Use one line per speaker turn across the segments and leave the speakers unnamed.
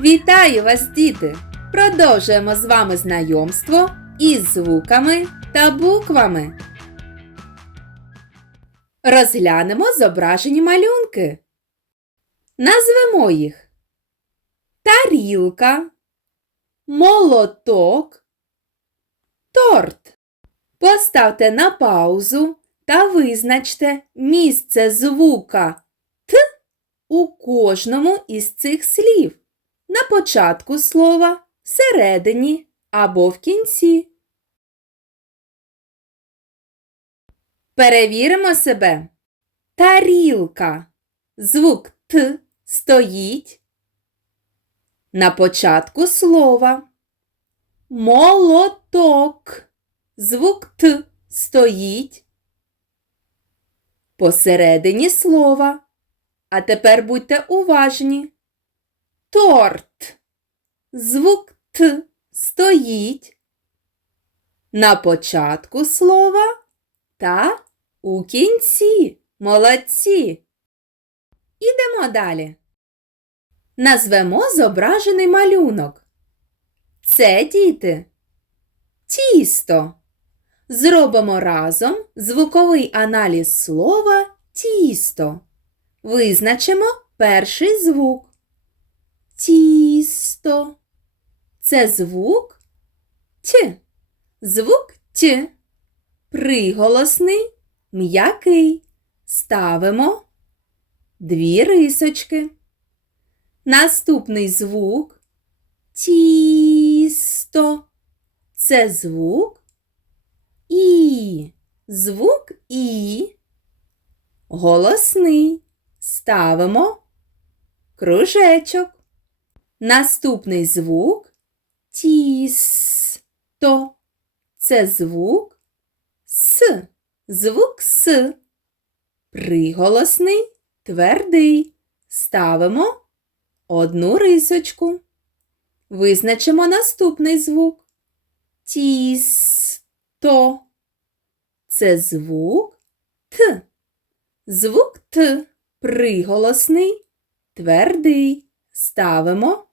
Вітаю вас, діти! Продовжуємо з вами знайомство із звуками та буквами. Розглянемо зображені малюнки. Назвемо їх тарілка, молоток, торт. Поставте на паузу та визначте місце звука Т у кожному із цих слів. На початку слова, всередині або в кінці. Перевіримо себе. Тарілка. Звук Т стоїть на початку слова. Молоток. Звук Т стоїть посередині слова. А тепер будьте уважні. Торт. Звук Т стоїть на початку слова та у кінці. Молодці. Ідемо далі. Назвемо зображений малюнок. Це діти. Тісто. Зробимо разом звуковий аналіз слова тісто. Визначимо перший звук. Тісто. Це звук Т. Звук Т. Приголосний, м'який. Ставимо дві рисочки. Наступний звук тісто. Це звук І. Звук І. Голосний. Ставимо кружечок. Наступний звук тісто. Це звук С. Звук С. Приголосний, твердий. Ставимо одну рисочку. Визначимо наступний звук. Тісто. Це звук Т. Звук Т. Приголосний, твердий. Ставимо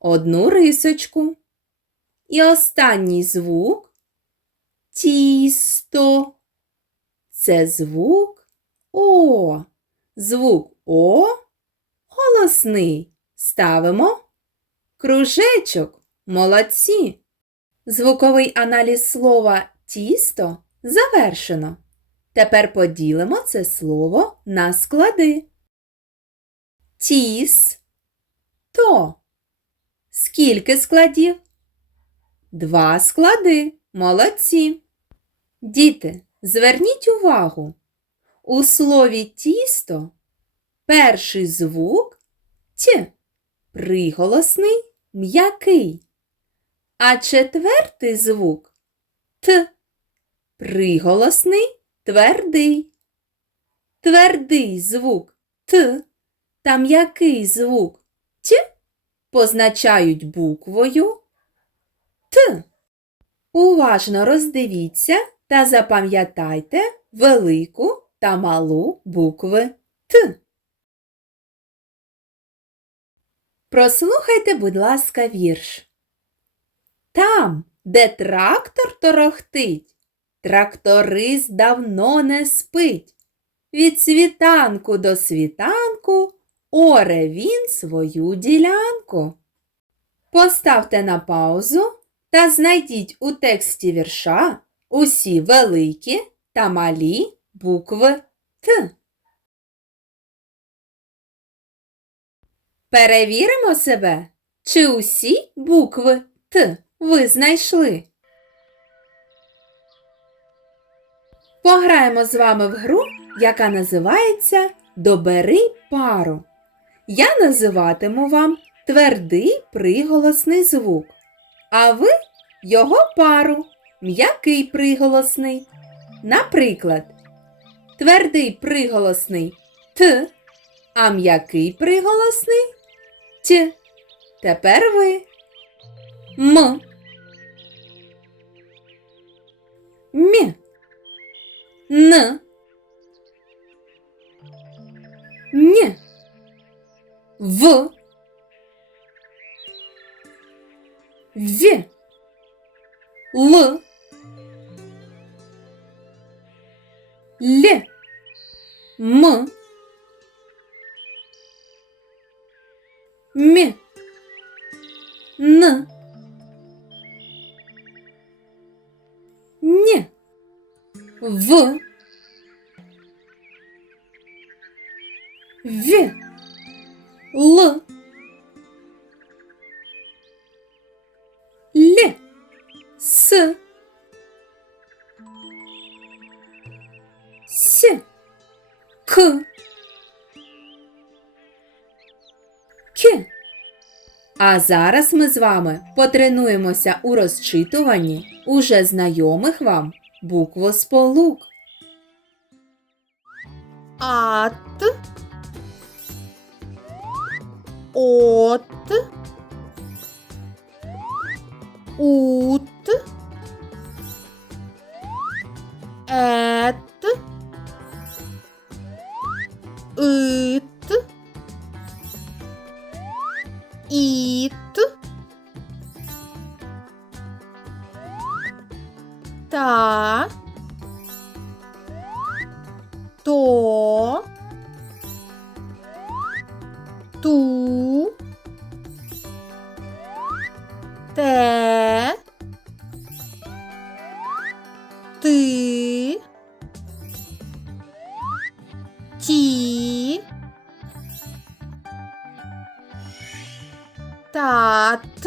одну рисочку. І останній звук тісто. Це звук О. Звук О голосний. Ставимо кружечок. Молодці. Звуковий аналіз слова тісто завершено. Тепер поділимо це слово на склади. Тіс. То. Скільки складів? Два склади. Молодці. Діти, зверніть увагу. У слові тісто перший звук Т. Приголосний м'який. А четвертий звук Т. Приголосний твердий. Твердий звук Т та м'який звук позначають буквою Т. Уважно роздивіться та запам'ятайте велику та малу букви Т. Прослухайте, будь ласка, вірш. Там, де трактор торохтить, тракторист давно не спить. Від світанку до світанку оре він свою ділянку. Поставте на паузу та знайдіть у тексті вірша усі великі та малі букви Т. Перевіримо себе, чи усі букви Т ви знайшли. Пограємо з вами в гру, яка називається Добери пару. Я називатиму вам твердий приголосний звук, а ви його пару, м'який приголосний. Наприклад, твердий приголосний Т, а м'який приголосний Т. Тепер ви. М. М. Н. Н. В. В. Л. Л. М. М. Н. Н. В. В. Л. Л. С. С. К. К. А зараз ми з вами потренуємося у розчитуванні уже знайомих вам буквосполук.
Ат. От. Ут. Ет. Ит. Та. То. Ту. Тат.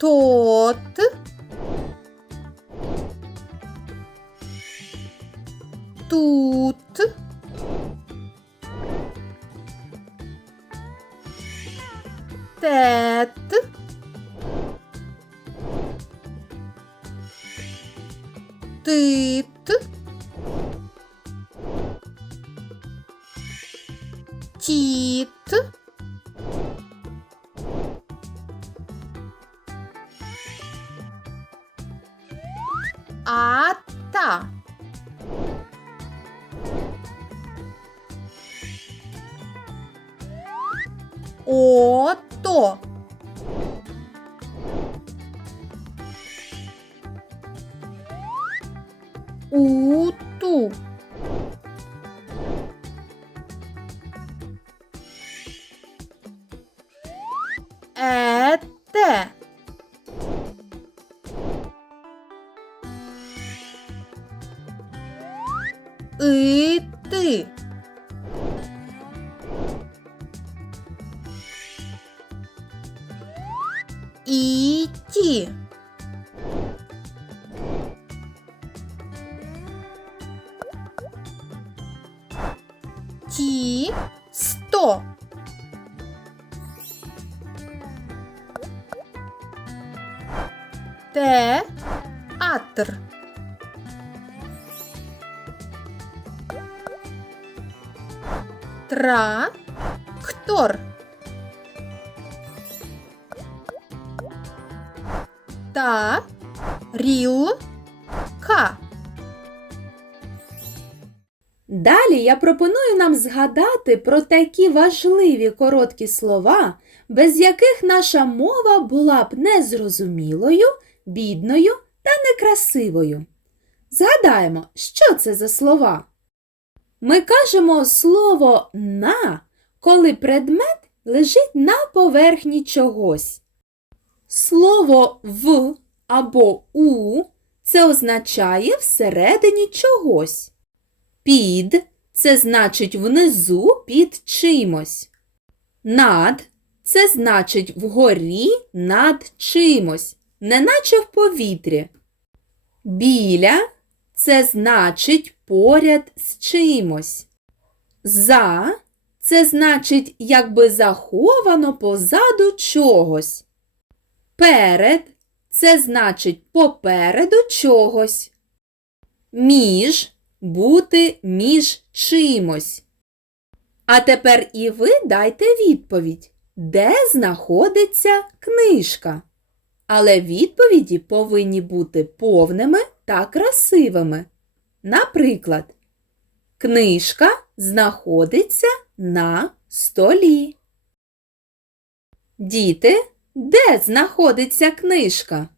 Тот. Тут. Тет. Тит. Тит. Ата. Ото. Уту. ете. И ти. І. Тра. Ктор. Та. Ріл. Ка.
Далі я пропоную нам згадати про такі важливі короткі слова, без яких наша мова була б незрозумілою, бідною та некрасивою. Згадаємо, що це за слова. Ми кажемо слово на, коли предмет лежить на поверхні чогось. Слово в або у це означає всередині чогось. Під це значить внизу під чимось. Над це значить вгорі над чимось, неначе в повітрі. Біля це значить поряд з чимось. За це значить якби заховано позаду чогось. Перед це значить попереду чогось. Між бути між чимось. А тепер і ви дайте відповідь, де знаходиться книжка. Але відповіді повинні бути повними та красивими. Наприклад, книжка знаходиться на столі. Діти, де знаходиться книжка?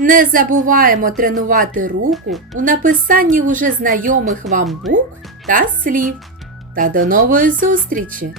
Не забуваємо тренувати руку у написанні уже знайомих вам букв та слів. Та до нової зустрічі!